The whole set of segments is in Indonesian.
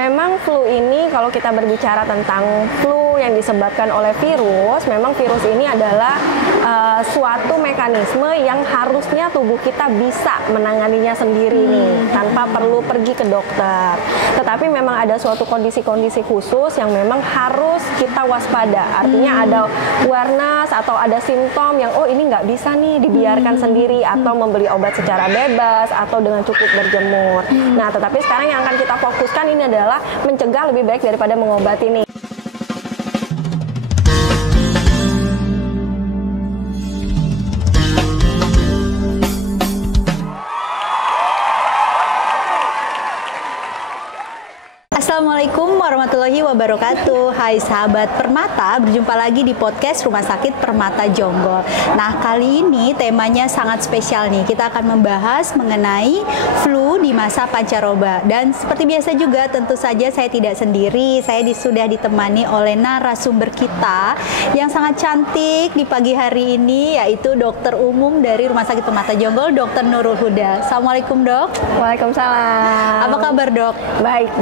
Memang flu ini kalau kita berbicara tentang flu yang disebabkan oleh virus, memang virus ini adalah suatu mekanisme yang harusnya tubuh kita bisa menanganinya sendiri nih, tanpa perlu pergi ke dokter. Tetapi memang ada suatu kondisi-kondisi khusus yang memang harus kita waspada. Artinya ada awareness atau ada simptom yang ini nggak bisa nih dibiarkan sendiri, atau membeli obat secara bebas atau dengan cukup berjemur. Nah, tetapi sekarang yang akan kita fokuskan ini adalah mencegah lebih baik daripada mengobati nih. Assalamualaikum warahmatullahi wabarakatuh. Hai sahabat Permata, berjumpa lagi di podcast Rumah Sakit Permata Jonggol. Nah, kali ini temanya sangat spesial nih. Kita akan membahas mengenai flu di masa pancaroba. Dan seperti biasa juga, tentu saja saya tidak sendiri. Saya sudah ditemani oleh narasumber kita yang sangat cantik di pagi hari ini, yaitu dokter umum dari Rumah Sakit Permata Jonggol, Dr. Nurul Huda. Assalamualaikum, Dok. Waalaikumsalam. Apa kabar, Dok? Baik.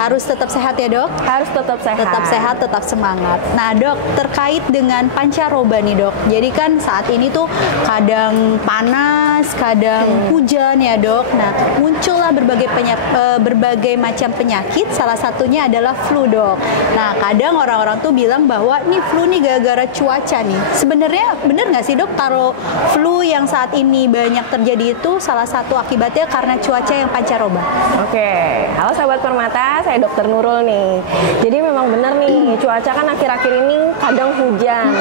Harus tetap sehat ya, Dok? Harus tetap sehat. Tetap sehat, tetap semangat. Nah, Dok, terkait dengan pancaroba nih, Dok. Jadi kan saat ini tuh kadang panas, kadang hujan ya, Dok. Nah, muncullah berbagai macam penyakit, salah satunya adalah flu, Dok. Nah, kadang orang-orang tuh bilang bahwa nih flu nih gara-gara cuaca nih. Sebenarnya benar nggak sih, Dok, kalau flu yang saat ini banyak terjadi itu salah satu akibatnya karena cuaca yang pancaroba? Oke, halo sahabat Permata, saya Dokter Nurul nih. Jadi memang benar nih, cuaca kan akhir-akhir ini kadang hujan,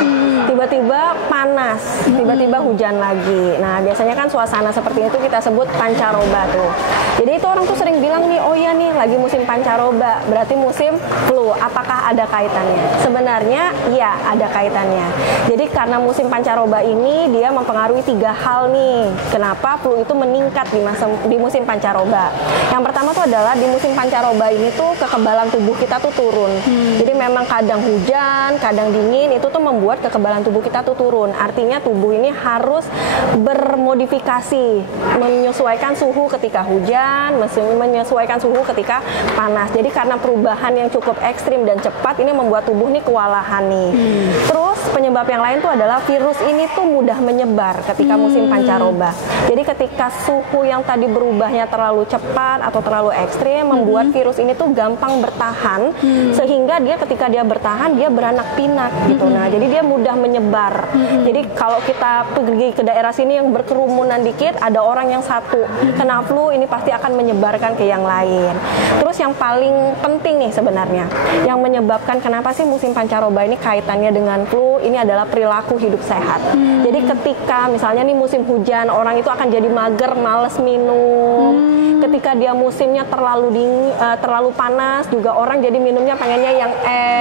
tiba-tiba panas, tiba-tiba hujan lagi. Nah, biasanya kan suasana seperti itu kita sebut pancaroba tuh. Jadi itu orang tuh sering bilang nih, oh iya nih lagi musim pancaroba, berarti musim flu. Apakah ada kaitannya? Sebenarnya iya, ada kaitannya. Jadi karena musim pancaroba ini dia mempengaruhi 3 hal nih. Kenapa flu itu meningkat di musim pancaroba? Yang pertama tuh adalah di musim pancaroba ini tuh kekebalan tubuh kita tuh turun. Jadi memang kadang hujan, kadang dingin, itu tuh membuat kekebalan tubuh kita tuh turun. Artinya tubuh ini harus bermodifikasi, menyesuaikan suhu ketika hujan, menyesuaikan suhu ketika panas. Jadi karena perubahan yang cukup ekstrim dan cepat, ini membuat tubuh nih kewalahan nih. Terus penyebab yang lain tuh adalah virus ini tuh mudah menyebar ketika musim pancaroba. Jadi ketika suhu yang tadi berubahnya terlalu cepat atau terlalu ekstrim, membuat virus ini tuh gampang bertahan, sehingga dia ketika dia bertahan dia beranak pinak gitu. Nah, jadi dia mudah menyebar. Jadi kalau kita pergi ke daerah sini yang berkerumunan dikit, ada orang yang satu kena flu, ini pasti akan menyebarkan ke yang lain. Terus yang paling penting nih sebenarnya, yang menyebabkan kenapa sih musim pancaroba ini kaitannya dengan flu, ini adalah perilaku hidup sehat. Jadi ketika misalnya nih musim hujan, orang itu akan jadi mager, males minum. Ketika dia musimnya terlalu panas, juga orang jadi minumnya pengennya yang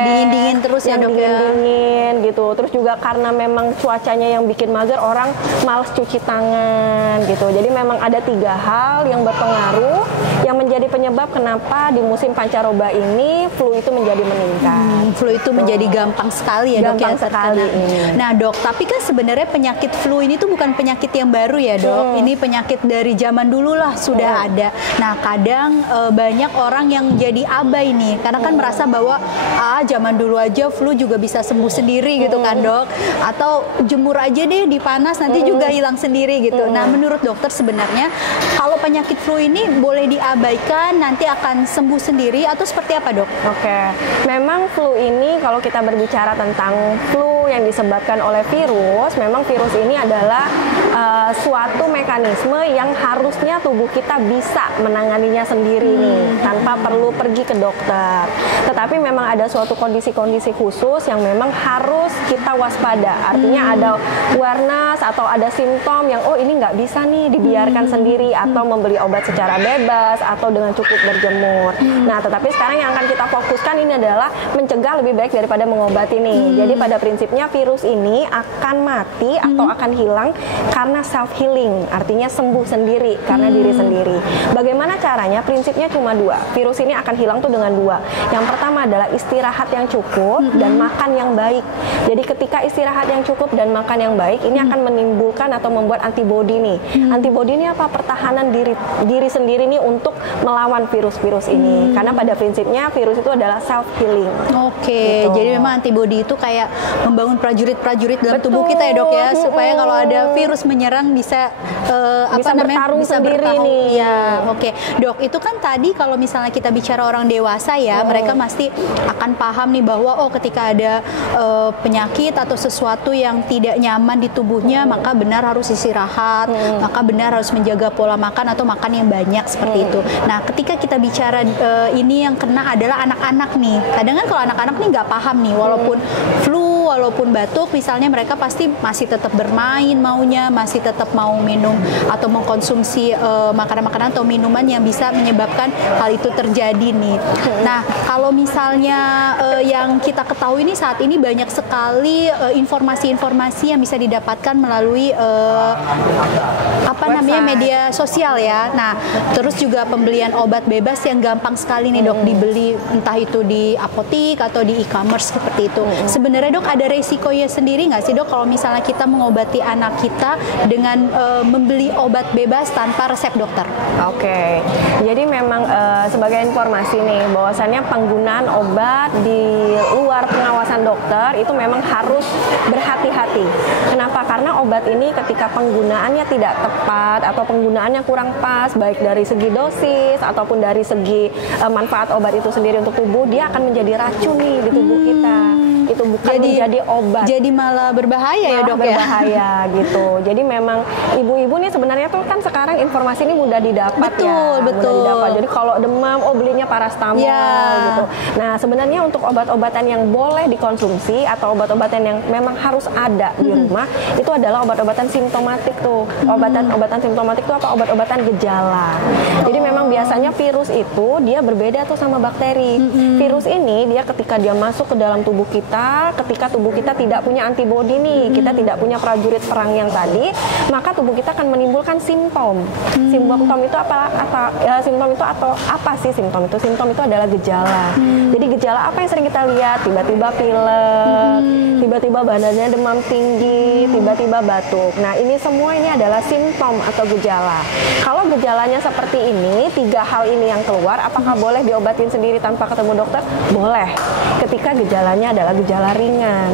dingin terus ya, Dok, dingin gitu. Terus juga karena memang cuacanya yang bikin mager, orang malas cuci tangan gitu. Jadi memang ada 3 hal yang berpengaruh yang menjadi penyebab kenapa di musim pancaroba ini flu itu menjadi meningkat. Flu itu menjadi gampang sekali ya, Dok, yang terkena. Nah, Dok, tapi kan sebenarnya penyakit flu ini tuh bukan penyakit yang baru ya, Dok. Ini penyakit dari zaman dulu lah sudah ada. Nah, kadang banyak orang yang jadi abai nih, karena kan merasa bahwa zaman dulu aja flu juga bisa sembuh sendiri gitu kan, Dok. Atau jemur aja deh di panas nanti juga hilang sendiri gitu. Nah, menurut dokter sebenarnya kalau penyakit flu ini boleh diabaikan nanti akan sembuh sendiri atau seperti apa, Dok? Oke, memang flu ini kalau kita berbicara tentang flu yang disebabkan oleh virus, memang virus ini adalah suatu mekanisme yang harusnya tubuh kita bisa menanganinya sendiri nih, tanpa perlu pergi ke dokter. Tetapi memang ada suatu kondisi-kondisi khusus yang memang harus kita waspada. Artinya ada awareness atau ada simptom yang ini nggak bisa nih dibiarkan sendiri, atau membeli obat secara bebas atau dengan cukup berjemur. Nah, tetapi sekarang yang akan kita fokuskan ini adalah mencegah lebih baik daripada mengobati nih. Jadi pada prinsipnya virus ini akan mati atau akan hilang karena karena self healing, artinya sembuh sendiri karena diri sendiri. Bagaimana caranya? Prinsipnya cuma dua. Virus ini akan hilang tuh dengan dua. Yang pertama adalah istirahat yang cukup dan makan yang baik. Jadi ketika istirahat yang cukup dan makan yang baik, ini akan menimbulkan atau membuat antibodi nih. Antibodi ini apa? Pertahanan diri sendiri nih untuk melawan virus-virus ini. Karena pada prinsipnya virus itu adalah self healing. Oke, gitu. jadi memang antibodi itu kayak membangun prajurit-prajurit dalam tubuh kita ya dok ya, supaya kalau ada virus menyerang bisa bertarung sendiri nih. Ya, oke dok. Itu kan tadi kalau misalnya kita bicara orang dewasa ya, mereka pasti akan paham nih bahwa ketika ada penyakit atau sesuatu yang tidak nyaman di tubuhnya, maka benar harus istirahat, maka benar harus menjaga pola makan atau makan yang banyak seperti itu. Nah, ketika kita bicara ini yang kena adalah anak-anak nih. Kadang kan kalau anak-anak nih nggak paham nih, walaupun flu, walaupun batuk, misalnya mereka pasti masih tetap bermain maunya, masih tetap mau minum atau mengkonsumsi makanan-makanan atau minuman yang bisa menyebabkan hal itu terjadi nih. Nah, kalau misalnya yang kita ketahui nih saat ini banyak sekali informasi-informasi yang bisa didapatkan melalui media sosial ya. Nah, terus juga pembelian obat bebas yang gampang sekali nih dok dibeli, entah itu di apotik atau di e-commerce seperti itu. Sebenarnya dok ada resikonya sendiri nggak sih dok kalau misalnya kita mengobati anak kita dengan membeli obat bebas tanpa resep dokter? Oke, jadi memang sebagai informasi nih, bahwasannya penggunaan obat di luar pengawasan dokter itu memang harus berhati-hati. Kenapa? Karena obat ini ketika penggunaannya tidak tepat atau penggunaannya kurang pas, baik dari segi dosis ataupun dari segi manfaat obat itu sendiri untuk tubuh, dia akan menjadi racun nih di tubuh kita. Itu bukan menjadi obat. Jadi malah berbahaya ya dok berbahaya gitu. Jadi memang ibu-ibu nih sebenarnya tuh kan sekarang informasi ini mudah didapat betul. Mudah didapat. Jadi kalau demam, belinya paracetamol gitu. Nah sebenarnya untuk obat-obatan yang boleh dikonsumsi atau obat-obatan yang memang harus ada di rumah, itu adalah obat-obatan simptomatik tuh. Obat-obatan simptomatik itu apa? Obat-obatan gejala. Jadi memang biasanya virus itu dia berbeda tuh sama bakteri. Virus ini dia ketika dia masuk ke dalam tubuh kita, ketika tubuh kita tidak punya antibodi nih, kita tidak punya prajurit perang yang tadi, maka tubuh kita akan menimbulkan simptom. Simptom itu simptom itu atau apa sih simptom itu? Simptom itu adalah gejala. Jadi gejala apa yang sering kita lihat? Tiba-tiba pilek, tiba-tiba badannya demam tinggi, tiba-tiba batuk. Nah, ini semua ini adalah simptom atau gejala. Kalau gejalanya seperti ini, 3 hal ini yang keluar, apakah boleh diobatin sendiri tanpa ketemu dokter? Boleh. Ketika gejalanya adalah gejala ringan.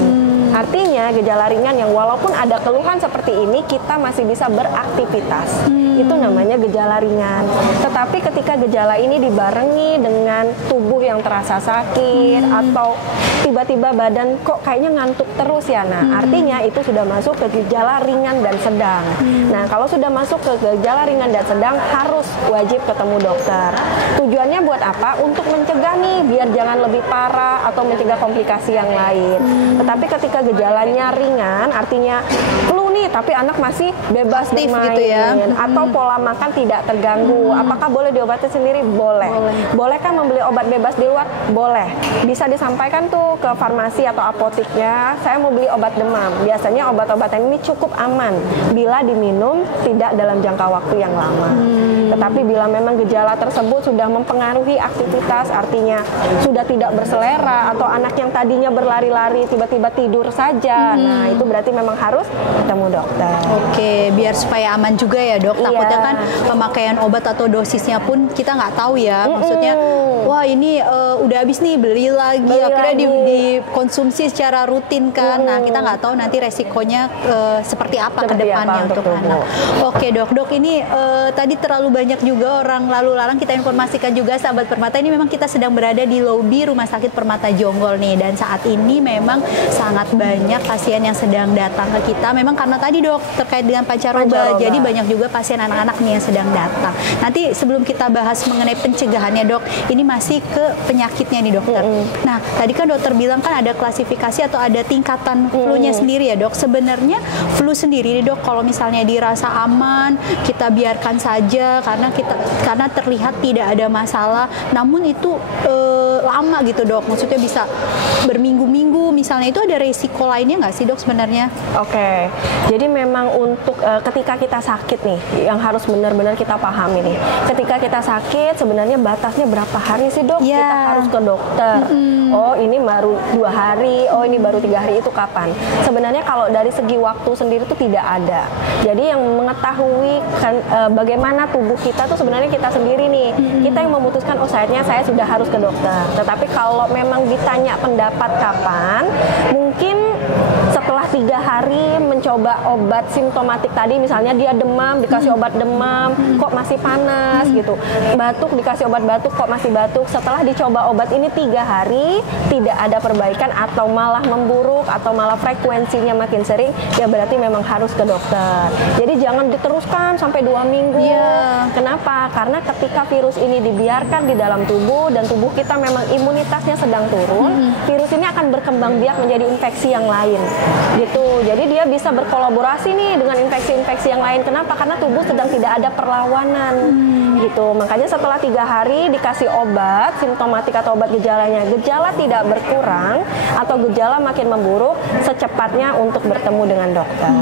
Artinya gejala ringan yang walaupun ada keluhan seperti ini, kita masih bisa beraktivitas. Itu namanya gejala ringan. Tetapi ketika gejala ini dibarengi dengan tubuh yang terasa sakit atau tiba-tiba badan kok kayaknya ngantuk terus ya, nah artinya itu sudah masuk ke gejala ringan dan sedang. Nah kalau sudah masuk ke gejala ringan dan sedang, harus wajib ketemu dokter. Tujuannya buat apa? Untuk mencegah nih biar jangan lebih parah atau mencegah komplikasi yang lain. Tetapi ketika gejalanya ringan, artinya flu nih tapi anak masih bebas bermain gitu ya, atau pola makan tidak terganggu, apakah boleh diobati sendiri? Boleh. Bolehkah membeli obat bebas di luar? Boleh. Bisa disampaikan tuh ke farmasi atau apotiknya, saya mau beli obat demam. Biasanya obat-obatan ini cukup aman bila diminum tidak dalam jangka waktu yang lama. Tetapi bila memang gejala tersebut sudah mempengaruhi aktivitas, artinya sudah tidak berselera atau anak yang tadinya berlari-lari tiba-tiba tidur saja, nah itu berarti memang harus ketemu dokter. Oke, biar supaya aman juga ya dok. Takutnya kan pemakaian obat atau dosisnya pun kita nggak tahu ya. Maksudnya, wah ini udah habis nih, beli lagi. Akhirnya dikonsumsi secara rutin kan. Nah kita nggak tahu nanti resikonya seperti apa ke depannya untuk anak. Oke dok, ini tadi terlalu banyak juga orang lalu lalang. Kita informasikan juga sahabat Permata, ini memang kita sedang berada di lobi Rumah Sakit Permata Jonggol nih. Dan saat ini memang sangat banyak pasien yang sedang datang ke kita. Memang karena tadi dok terkait dengan pancaroba, jadi banyak juga pasien anak-anak nih yang sedang datang. Nanti sebelum kita bahas mengenai pencegahannya dok, ini masih ke penyakitnya nih dokter. Nah tadi kan dokter bilang kan ada klasifikasi atau ada tingkatan flu-nya sendiri ya dok. Sebenarnya flu sendiri nih dok, kalau misalnya dirasa aman, kita biarkan saja karena terlihat tidak ada masalah. Namun itu lama gitu dok, maksudnya bisa berminggu-minggu misalnya itu ada resiko lainnya nggak sih dok sebenarnya? Oke, jadi memang untuk ketika kita sakit nih, yang harus benar-benar kita pahami nih. Ketika kita sakit, sebenarnya batasnya berapa hari sih dok? Yeah. Kita harus ke dokter. Oh ini baru 2 hari, oh ini baru 3 hari, itu kapan? Sebenarnya kalau dari segi waktu sendiri itu tidak ada. Jadi yang mengetahui bagaimana tubuh kita tuh sebenarnya kita sendiri nih. Kita yang memutuskan, oh saatnya saya sudah harus ke dokter. Tetapi kalau memang ditanya pendapat kapan, mungkin setelah 3 hari mencoba obat simptomatik tadi, misalnya dia demam, dikasih obat demam, kok masih panas gitu. Batuk, dikasih obat batuk, kok masih batuk. Setelah dicoba obat ini 3 hari, tidak ada perbaikan atau malah memburuk atau malah frekuensinya makin sering, ya berarti memang harus ke dokter. Jadi jangan diteruskan sampai 2 minggu. Kenapa? Karena ketika virus ini dibiarkan di dalam tubuh dan tubuh kita memang imunitasnya sedang turun, virus ini akan berkembang biak menjadi infeksi yang lain. Gitu. Jadi dia bisa berkolaborasi nih dengan infeksi-infeksi yang lain. Kenapa? Karena tubuh sedang tidak ada perlawanan. Gitu. Makanya setelah 3 hari dikasih obat simptomatik atau obat gejalanya, gejala tidak berkurang atau gejala makin memburuk, secepatnya untuk bertemu dengan dokter.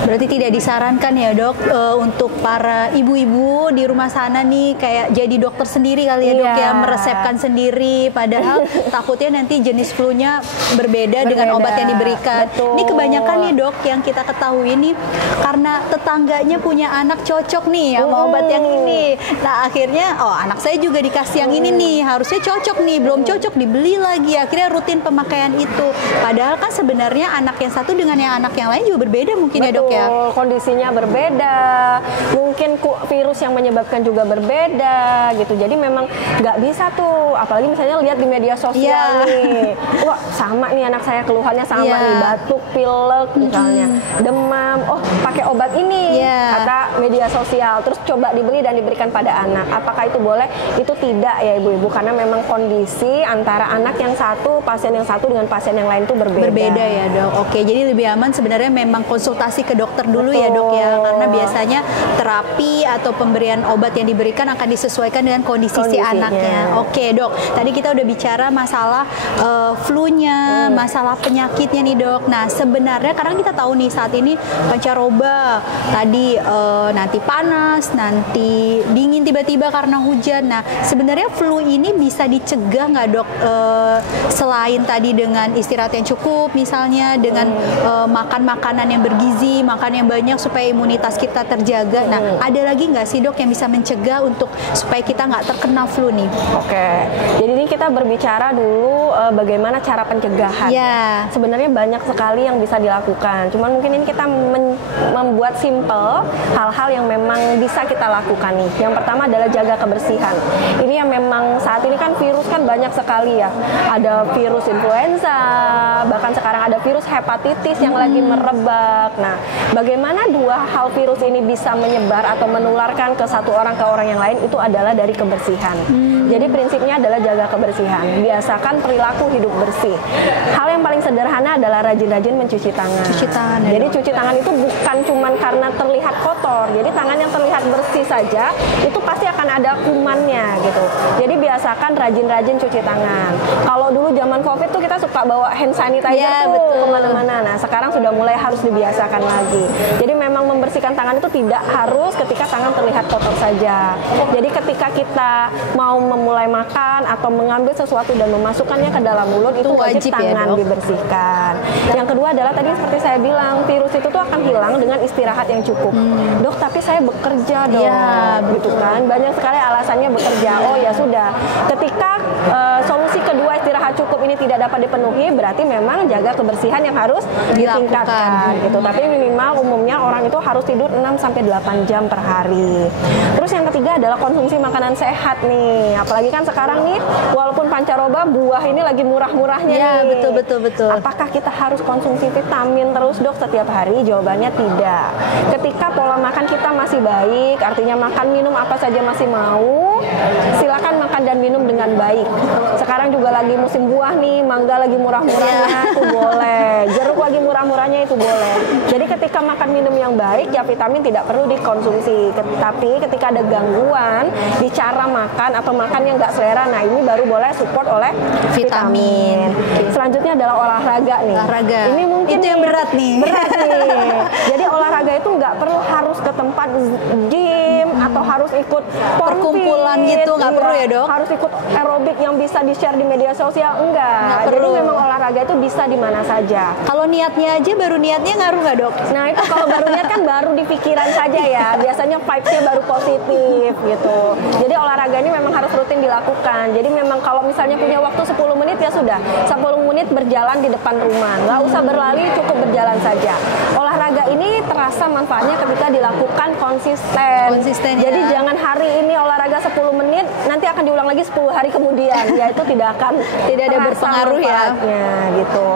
Berarti tidak disarankan ya dok untuk para ibu-ibu di rumah sana nih kayak jadi dokter sendiri kali ya dok ya, meresepkan sendiri, padahal takutnya nanti jenis flu-nya berbeda dengan obat yang diberikan. Betul. Ini kebanyakan nih dok yang kita ketahui nih karena tetangganya punya anak cocok nih sama obat yang ini. Nah akhirnya oh anak saya juga dikasih yang ini nih, harusnya cocok nih, belum cocok dibeli lagi, akhirnya rutin pemakaian itu. Padahal kan sebenarnya anak yang satu dengan yang anak yang lain juga berbeda mungkin. Betul. Ya dok ya. Kondisinya berbeda, mungkin virus yang menyebabkan juga berbeda gitu. Jadi memang nggak bisa tuh, apalagi misalnya lihat di media sosial nih, wah sama nih anak saya keluhannya sama nih, batuk, pilek misalnya, demam, oh pakai obat ini kata media sosial, terus coba dibeli dan diberikan pada anak. Apakah itu boleh? Itu tidak ya ibu-ibu, karena memang kondisi antara anak yang satu, pasien yang satu dengan pasien yang lain itu berbeda. Berbeda ya dok. Oke, jadi lebih aman sebenarnya memang konsultasi ke dokter dulu. Betul. Ya dok ya, karena biasanya terapi atau pemberian obat yang diberikan akan disesuaikan dengan kondisi si anaknya. Oke dok, tadi kita udah bicara masalah flu-nya, masalah penyakitnya nih dok. Nah sebenarnya karena kita tahu nih saat ini pancaroba tadi nanti panas, nanti dingin tiba-tiba karena hujan. Nah sebenarnya flu ini bisa dicegah nggak dok, selain tadi dengan istirahat yang cukup misalnya, dengan makan makanan yang bergizi, makan yang banyak supaya imunitas kita terjaga. Nah, ada lagi nggak sih dok yang bisa mencegah untuk supaya kita nggak terkena flu nih? Oke, jadi ini kita berbicara dulu bagaimana cara pencegahan. Sebenarnya banyak sekali yang bisa dilakukan. Cuman mungkin ini kita membuat simple hal-hal yang memang bisa kita lakukan nih. Yang pertama adalah jaga kebersihan. Ini yang memang saat ini kan virus kan banyak sekali ya. Ada virus influenza, bahkan sekarang ada virus hepatitis yang lagi merebak. Nah, bagaimana 2 hal virus ini bisa menyebar atau menularkan ke satu orang ke orang yang lain, itu adalah dari kebersihan. Jadi prinsipnya adalah jaga kebersihan. Biasakan perilaku hidup bersih. Hal yang paling sederhana adalah rajin-rajin mencuci tangan. Jadi cuci tangan itu bukan cuma karena terlihat kotor. Jadi tangan yang terlihat bersih saja itu pasti akan ada kumannya gitu. Jadi biasakan rajin-rajin cuci tangan. Kalau dulu zaman Covid tuh kita suka bawa hand sanitizer kemana-mana. Nah sekarang sudah mulai harus dibiasakan lagi. Jadi memang membersihkan tangan itu tidak harus ketika tangan terlihat kotor saja. Jadi ketika kita mau memulai makan atau mengambil sesuatu dan memasukkannya ke dalam mulut, itu wajib tangan dibersihkan. Yang kedua adalah tadi seperti saya bilang, virus itu tuh akan hilang dengan istirahat yang cukup. Dok, tapi saya bekerja dong. Gitu kan. Banyak sekali alasannya bekerja. Oh ya sudah. Ketika solusi kedua istirahat cukup ini tidak dapat dipenuhi, berarti memang jaga kebersihan yang harus ditingkatkan gitu. Tapi minimal umumnya orang itu harus tidur 6-8 jam per hari. Terus yang ketiga adalah konsumsi makanan sehat nih. Apalagi kan sekarang nih, walaupun pancaroba, buah ini lagi murah-murahnya nih. Betul. Apakah kita harus konsumsi vitamin terus dok setiap hari? Jawabannya tidak. Ketika pola makan kita masih baik, artinya makan minum apa saja masih mau, silakan makan dan minum dengan baik. sekarang juga lagi musim buah nih, mangga lagi murah-murahnya itu boleh, jeruk lagi murah-murahnya itu boleh. Jadi ketika makan minum yang baik ya vitamin tidak perlu dikonsumsi. Tapi ketika ada gangguan di cara makan atau makan yang nggak selera, nah ini baru boleh support oleh vitamin. Selanjutnya adalah olahraga nih. Olahraga. Ini mungkin itu yang berat nih. Berat nih. Jadi olahraga itu nggak perlu harus ke tempat gym atau harus ikut perkumpulan gitu, nggak perlu ya dok? Harus ikut aerobik yang bisa di-share di media sosial, enggak. Jadi memang olahraga itu bisa di mana saja. Kalau niatnya aja, baru niatnya ngaruh nggak dok? Nah itu kalau baru niat kan baru di pikiran saja ya. Biasanya vibes-nya baru positif gitu. Jadi olahraga ini memang harus rutin dilakukan. Jadi memang kalau misalnya punya waktu 10 menit ya sudah 10 menit berjalan di depan rumah. Nggak usah berlari, cukup berjalan saja. Olahraga ini terasa manfaatnya ketika dilakukan konsisten. Jadi jangan hari ini olahraga 10 menit, nanti akan diulang lagi 10 hari kemudian. Ya itu tidak ada berpengaruh ya. Gitu.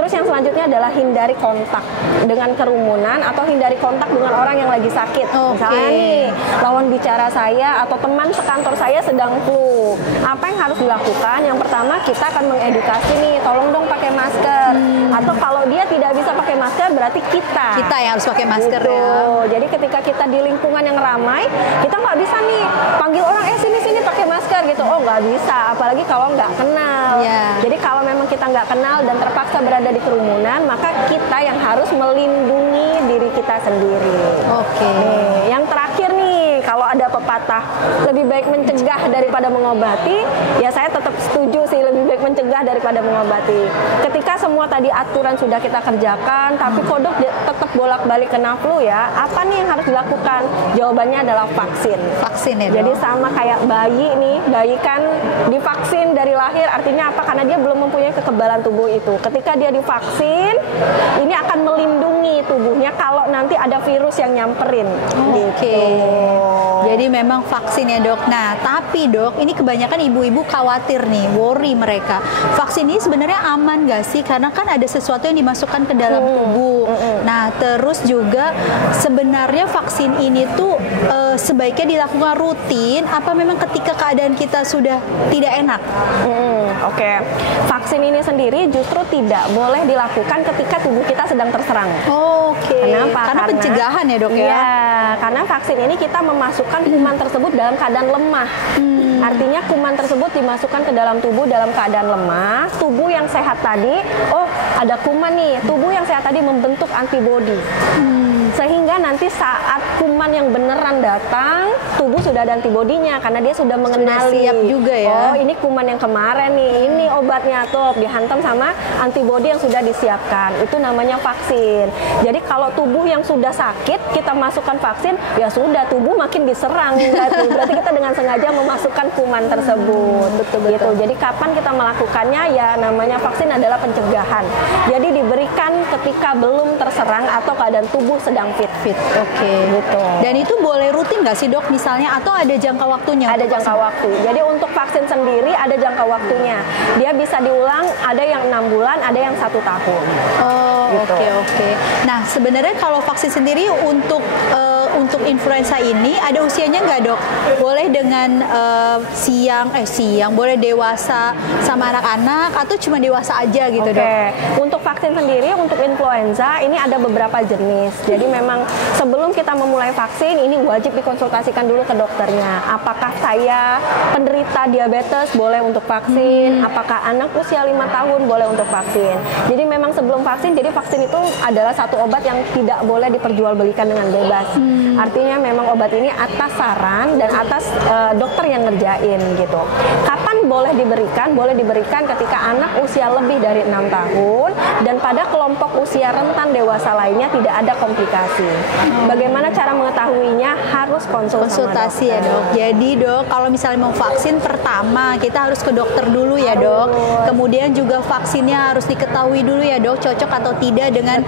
Terus yang selanjutnya adalah hindari kontak dengan kerumunan atau hindari kontak dengan orang yang lagi sakit. Misalnya nih, lawan bicara saya atau teman sekantor saya sedang flu. Apa yang harus dilakukan? Yang pertama kita akan mengedukasi nih, tolong dong pakai masker. Atau kalau dia tidak bisa pakai masker, berarti kita yang harus pakai masker gitu. Ya. Jadi ketika kita di lingkungan yang ramai, kita nggak bisa nih panggil orang sini pakai masker gitu. Oh nggak bisa, apalagi kalau nggak kenal. Jadi kalau memang kita nggak kenal dan terpaksa berada di kerumunan, maka kita yang harus melindungi diri kita sendiri. Nih, yang terakhir nih, kalau ada pepatah lebih baik mencegah daripada mengobati, ya saya tetap setuju sih, lebih baik mencegah daripada mengobati. Ketika semua tadi aturan sudah kita kerjakan, tapi kodok tetap bolak-balik kena flu ya, apa nih yang harus dilakukan? Jawabannya adalah vaksin. Vaksin ya. Jadi sama kayak bayi nih, bayi kan divaksin dari lahir, artinya apa? Karena dia belum mempunyai kekebalan tubuh itu. Ketika dia divaksin, ini akan melindungi tubuhnya kalau nanti ada virus yang nyamperin. Jadi memang vaksin ya dok. Nah tapi dok, ini kebanyakan ibu-ibu khawatir nih, worry mereka. Vaksin ini sebenarnya aman gak sih? Karena kan ada sesuatu yang dimasukkan ke dalam tubuh. Nah terus juga sebenarnya vaksin ini tuh sebaiknya dilakukan rutin, apa memang ketika keadaan kita sudah tidak enak? Vaksin ini sendiri justru tidak boleh dilakukan ketika tubuh kita sedang terserang. Kenapa? Karena pencegahan ya dok ya? Iya, karena vaksin ini kita memasukkan kuman tersebut dalam keadaan lemah. Artinya kuman tersebut dimasukkan ke dalam tubuh dalam keadaan lemah. Tubuh yang sehat tadi, ada kuman nih, tubuh yang sehat tadi membentuk antibodi. Sehingga nanti saat kuman yang beneran datang, tubuh sudah ada antibodinya karena dia sudah mengenali. Sudah siap juga ya. Oh, ini kuman yang kemarin nih, ini obatnya tuh dihantam sama antibodi yang sudah disiapkan. Itu namanya vaksin. Jadi kalau tubuh yang sudah sakit kita masukkan vaksin, ya sudah tubuh makin diserang. Berarti kita dengan sengaja memasukkan kuman tersebut. Betul. Jadi kapan kita melakukannya? Ya namanya vaksin adalah pencegahan. Jadi diberikan ketika belum terserang atau keadaan tubuh sedang fit. Gitu. Dan itu boleh rutin nggak sih dok misalnya, atau ada jangka waktunya? Ada jangka waktu. Jadi untuk vaksin sendiri ada jangka waktunya. Dia bisa diulang, ada yang 6 bulan, ada yang 1 tahun. Oke. Nah sebenarnya kalau vaksin sendiri untuk influenza ini ada usianya nggak dok? Boleh dengan siang, boleh dewasa sama anak-anak atau cuma dewasa aja gitu dok? Untuk vaksin sendiri untuk influenza ini ada beberapa jenis. Jadi memang sebelum kita memulai vaksin ini wajib dikonsultasikan dulu ke dokternya. Apakah saya penderita diabetes boleh untuk vaksin? Apakah anak usia 5 tahun boleh untuk vaksin? Jadi memang sebelum vaksin, jadi vaksin itu adalah satu obat yang tidak boleh diperjualbelikan dengan bebas. Artinya memang obat ini atas saran dan atas dokter yang ngerjain gitu. Kapan boleh diberikan? Boleh diberikan ketika anak usia lebih dari 6 tahun dan pada kelompok usia rentan dewasa lainnya tidak ada komplikasi. Bagaimana cara mengetahuinya? Harus konsultasi ya dok. Jadi dok, kalau misalnya mau vaksin pertama kita harus ke dokter dulu ya dok. Kemudian juga vaksinnya harus diketahui dulu ya dok, cocok atau tidak dengan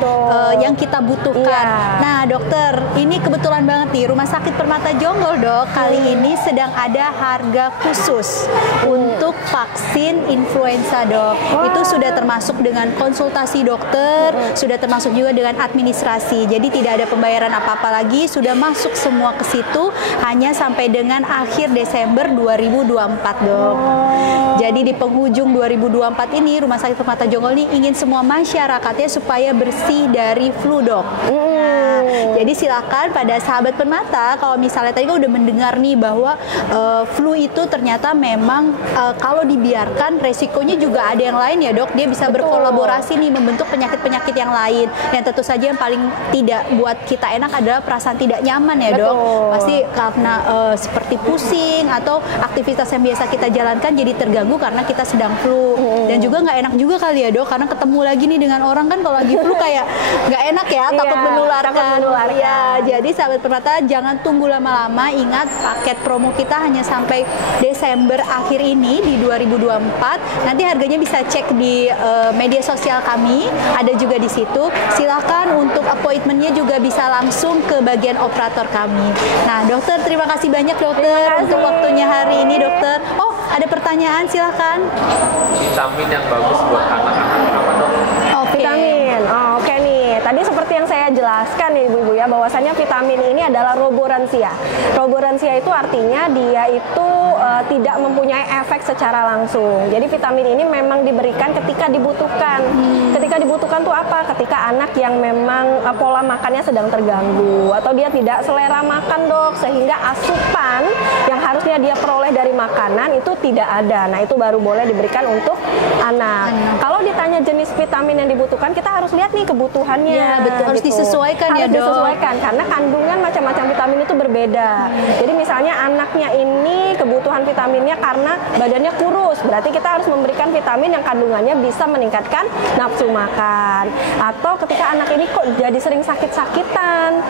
yang kita butuhkan. Nah dokter, ini kebetulan banget nih Rumah Sakit Permata Jonggol dok, kali ini sedang ada harga khusus untuk untuk vaksin influenza, Dok. Itu sudah termasuk dengan konsultasi dokter, sudah termasuk juga dengan administrasi. Jadi tidak ada pembayaran apa-apa lagi, sudah masuk semua ke situ hanya sampai dengan akhir Desember 2024, Dok. Jadi di penghujung 2024 ini Rumah Sakit Permata Jonggol ini ingin semua masyarakatnya supaya bersih dari flu, Dok. Nah, jadi silakan pada sahabat Permata, kalau misalnya tadi kan udah mendengar nih bahwa flu itu ternyata memang kalau dibiarkan resikonya juga ada yang lain ya, Dok. Dia bisa berkolaborasi nih membentuk penyakit-penyakit yang lain. Yang tentu saja yang paling tidak buat kita enak adalah perasaan tidak nyaman ya, Dok. Pasti karena seperti pusing atau aktivitas yang biasa kita jalankan jadi terganggu karena kita sedang flu. Dan juga nggak enak juga kali ya, Dok, karena ketemu lagi nih dengan orang kan kalau lagi flu kayak nggak enak ya, takut menularkan. Ya, jadi sahabat Permata jangan tunggu lama-lama. Ingat, paket promo kita hanya sampai Desember akhir ini di 2024. Nanti harganya bisa cek di media sosial kami, ada juga di situ. Silakan untuk appointmentnya juga bisa langsung ke bagian operator kami. Nah, dokter, terima kasih banyak, dokter, untuk waktunya hari ini, dokter. Oh, ada pertanyaan, silakan. Vitamin yang bagus buat anak-anak apa, Dok? Vitamin. Oke nih. Tadi seperti yang saya jelaskan nih Ibu-ibu ya, bahwasannya vitamin ini adalah roboransia. Roboransia itu artinya dia itu tidak mempunyai efek secara langsung. Jadi vitamin ini memang diberikan ketika dibutuhkan. Ketika dibutuhkan tuh apa? Ketika anak yang memang pola makannya sedang terganggu atau dia tidak selera makan, Dok, sehingga asupan yang harusnya dia peroleh dari makanan itu tidak ada. Nah, itu baru boleh diberikan untuk anak. Kalau ditanya jenis vitamin yang dibutuhkan, kita harus lihat nih kebutuhannya. Ya, betul. Harus disesuaikan ya, Dok. Harus disesuaikan karena kandungan macam-macam vitamin itu berbeda. Jadi misalnya anaknya ini kebutuhan vitaminnya karena badannya kurus, berarti kita harus memberikan vitamin yang kandungannya bisa meningkatkan nafsu makan. Atau ketika anak ini kok jadi sering sakit-sakitan,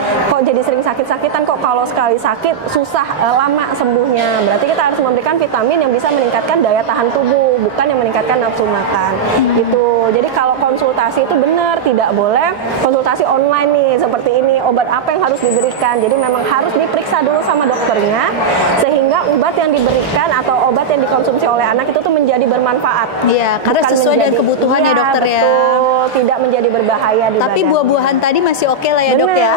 kok kalau sekali sakit susah lama sembuhnya, berarti kita harus memberikan vitamin yang bisa meningkatkan daya tahan tubuh, bukan yang meningkatkan nafsu makan. Gitu. Jadi kalau konsultasi itu benar, tidak boleh konsultasi online nih seperti ini, obat apa yang harus diberikan. Jadi memang harus diperiksa dulu sama dokternya sehingga obat yang diberikan atau obat yang dikonsumsi oleh anak itu tuh menjadi bermanfaat. Iya, karena sesuai dengan kebutuhan ya, dokter ya. Betul, tidak menjadi berbahaya di Tapi badan. buah-buahan tadi masih oke lah ya, Dok ya.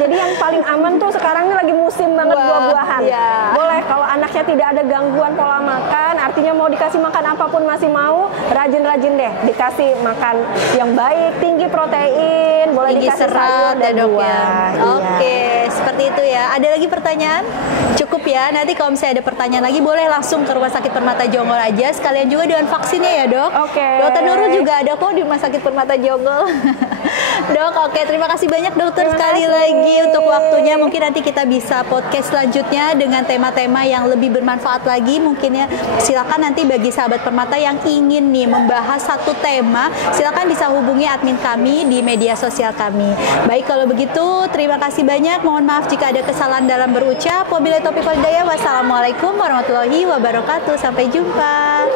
Jadi yang paling aman tuh sekarang ini lagi musim banget buah-buahan. Iya. Boleh kalau anaknya tidak ada gangguan pola makan, artinya mau dikasih makan apapun masih mau, rajin-rajin deh dikasih makan yang baik, tinggi protein, boleh Tinggi dikasih sayur serat dan ya, Dok buah. ya. Iya. Oke, seperti itu ya. Ada lagi pertanyaan? Cukup ya. Nanti kalau misalnya ada pertanyaan lagi boleh langsung ke Rumah Sakit Permata Jonggol aja. Sekalian juga dengan vaksinnya ya, Dok. Oke. Dokter Nurul juga ada kok di Rumah Sakit Permata Jonggol. Dok, oke, terima kasih banyak dokter Terima sekali kasih. lagi untuk waktunya. Mungkin nanti kita bisa podcast selanjutnya dengan tema-tema yang lebih bermanfaat lagi. Mungkin ya, silakan nanti bagi sahabat Permata yang ingin nih membahas satu tema, silakan bisa hubungi admin kami di media sosial kami. Baik, kalau begitu terima kasih banyak. Mohon maaf jika ada kesalahan dalam berucap. Wabillahi taufiq wal hidayah. Wassalamualaikum warahmatullahi wabarakatuh. Sampai jumpa.